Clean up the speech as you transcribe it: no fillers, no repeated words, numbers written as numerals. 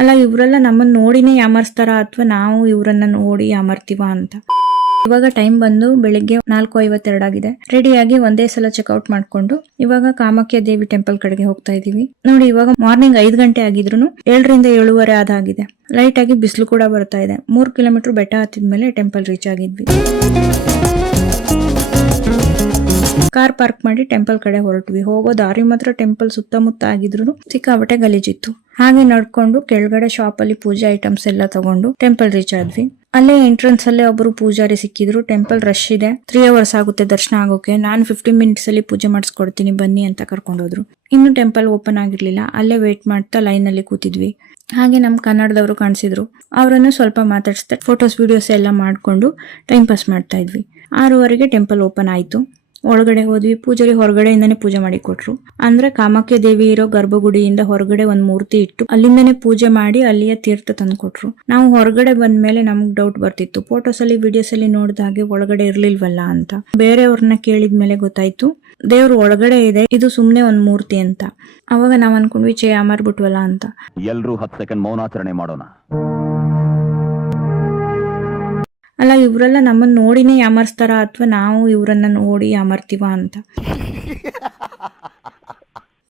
ಅಲ್ಲ ಇವರೆಲ್ಲ ನಮ್ಮನ್ನ ನೋಡಿನೇ ಯಾಮರ್ಸ್ತಾರ ಅಥವಾ ನಾವು ಇವರನ್ನ ನೋಡಿ ಯಾಮರ್ತೀವ ಅಂತ. ಇವಾಗ ಟೈಮ್ ಬಂದು ಬೆಳಿಗ್ಗೆ 4:52 ಆಗಿದೆ. ರೆಡಿಯಾಗಿ ಒಂದೇ ಸಲ ಚೆಕ್ಔಟ್ ಮಾಡ್ಕೊಂಡು ಇವಾಗ ಕಾಮಾಖ್ಯ ದೇವಿ ಟೆಂಪಲ್ ಕಡೆಗೆ ಹೋಗ್ತಾ ಇದೀವಿ. ನೋಡಿ ಇವಾಗ ಮಾರ್ನಿಂಗ್ 5 ಗಂಟೆ ಆಗಿದ್ರು 7ರಿಂದ 7:15 ಆದಾಗಿದೆ. ಲೈಟ್ ಆಗಿ ಬಿಸಿಲು ಕೂಡ ಬರ್ತಾ ಇದೆ. 3 ಕಿಲೋಮೀಟರ್ ಬೆಟ್ಟ ಹತ್ತಿದ್ಮೇಲೆ ಟೆಂಪಲ್ ರೀಚ್ ಆಗಿದ್ವಿ. ಕಾರ್ ಪಾರ್ಕ್ ಮಾಡಿ ಟೆಂಪಲ್ ಕಡೆ ಹೊರಟ್ವಿ. ಹೋಗೋ ದಾರಿ ಮಾತ್ರ ಟೆಂಪಲ್ ಸುತ್ತಮುತ್ತ ಆಗಿದ್ರು ಸಿಕ್ಕಾಬಟ್ಟೆ ಗಲೀಜಿತ್ತು. ಹಾಗೆ ನಡ್ಕೊಂಡು ಕೆಳಗಡೆ ಶಾಪ್ ಅಲ್ಲಿ ಪೂಜೆ ಐಟಮ್ಸ್ ಎಲ್ಲ ತಗೊಂಡು ಟೆಂಪಲ್ ರೀಚ್ ಆದ್ವಿ. ಅಲ್ಲೇ ಎಂಟ್ರೆನ್ಸ್ ಅಲ್ಲೇ ಒಬ್ರು ಪೂಜಾರಿ ಸಿಕ್ಕಿದ್ರು. ಟೆಂಪಲ್ ರಶ್ ಇದೆ, 3 ಅವರ್ಸ್ ಆಗುತ್ತೆ ದರ್ಶನ ಆಗೋಕೆ, ನಾನು 15 ಮಿನಿಟ್ಸ್ ಅಲ್ಲಿ ಪೂಜೆ ಮಾಡಿಸ್ಕೊಡ್ತೀನಿ ಬನ್ನಿ ಅಂತ ಕರ್ಕೊಂಡೋದ್ರು. ಇನ್ನು ಟೆಂಪಲ್ ಓಪನ್ ಆಗಿರ್ಲಿಲ್ಲ, ಅಲ್ಲೇ ವೇಟ್ ಮಾಡ್ತಾ ಲೈನ್ ಅಲ್ಲಿ ಕೂತಿದ್ವಿ. ಹಾಗೆ ನಮ್ ಕನ್ನಡದವರು ಕಾಣಿಸಿದ್ರು. ಅವರನ್ನು ಸ್ವಲ್ಪ ಮಾತಾಡಿಸ್ತಾ ಫೋಟೋಸ್ ವಿಡಿಯೋಸ್ ಎಲ್ಲ ಮಾಡ್ಕೊಂಡು ಟೈಮ್ ಪಾಸ್ ಮಾಡ್ತಾ ಇದ್ವಿ. 6:15ಗೆ ಟೆಂಪಲ್ ಓಪನ್ ಆಯ್ತು. ಒಳಗಡೆ ಹೋದ್ವಿ. ಪೂಜಾರಿ ಹೊರಗಡೆಯಿಂದಾನೆ ಪೂಜೆ ಮಾಡಿ ಕೊಟ್ರು. ಅಂದ್ರೆ ಕಾಮಾಖ್ಯ ದೇವಿ ಇರೋ ಗರ್ಭಗುಡಿಯಿಂದ ಹೊರಗಡೆ ಒಂದ್ ಮೂರ್ತಿ ಇಟ್ಟು ಅಲ್ಲಿಂದಾನೆ ಪೂಜೆ ಮಾಡಿ ಅಲ್ಲಿಯ ತೀರ್ಥ ತಂದು ಕೊಟ್ರು. ನಾವು ಹೊರಗಡೆ ಬಂದ್ಮೇಲೆ ನಮ್ಗ್ ಡೌಟ್ ಬರ್ತಿತ್ತು, ಫೋಟೋಸ್ ಅಲ್ಲಿ ವಿಡಿಯೋಸ್ ಅಲ್ಲಿ ನೋಡಿದ ಹಾಗೆ ಒಳಗಡೆ ಇರ್ಲಿಲ್ವಲ್ಲ ಅಂತ. ಬೇರೆಯವ್ರನ್ನ ಕೇಳಿದ್ಮೇಲೆ ಗೊತ್ತಾಯ್ತು ದೇವ್ರು ಒಳಗಡೆ ಇದೆ, ಇದು ಸುಮ್ನೆ ಒಂದ್ ಮೂರ್ತಿ ಅಂತ. ಅವಾಗ ನಾವ್ ಅನ್ಕೊಂಡ್ವಿ ಅಮರ್ಬಿಟ್ವಲ್ಲ ಅಂತ. ಎಲ್ರೂ 10 ಸೆಕೆಂಡ್ ಮೌನಾಚರಣೆ ಮಾಡೋಣ. ಅಲ್ಲ ಇವರೆಲ್ಲ ನಮ್ಮನ್ನ ನೋಡಿನೇ ಯಾಮರ್ಸ್ತಾರ ಅಥವಾ ನಾವು ಇವರನ್ನ ನೋಡಿ ಯಾಮರ್ತೀವ ಅಂತ.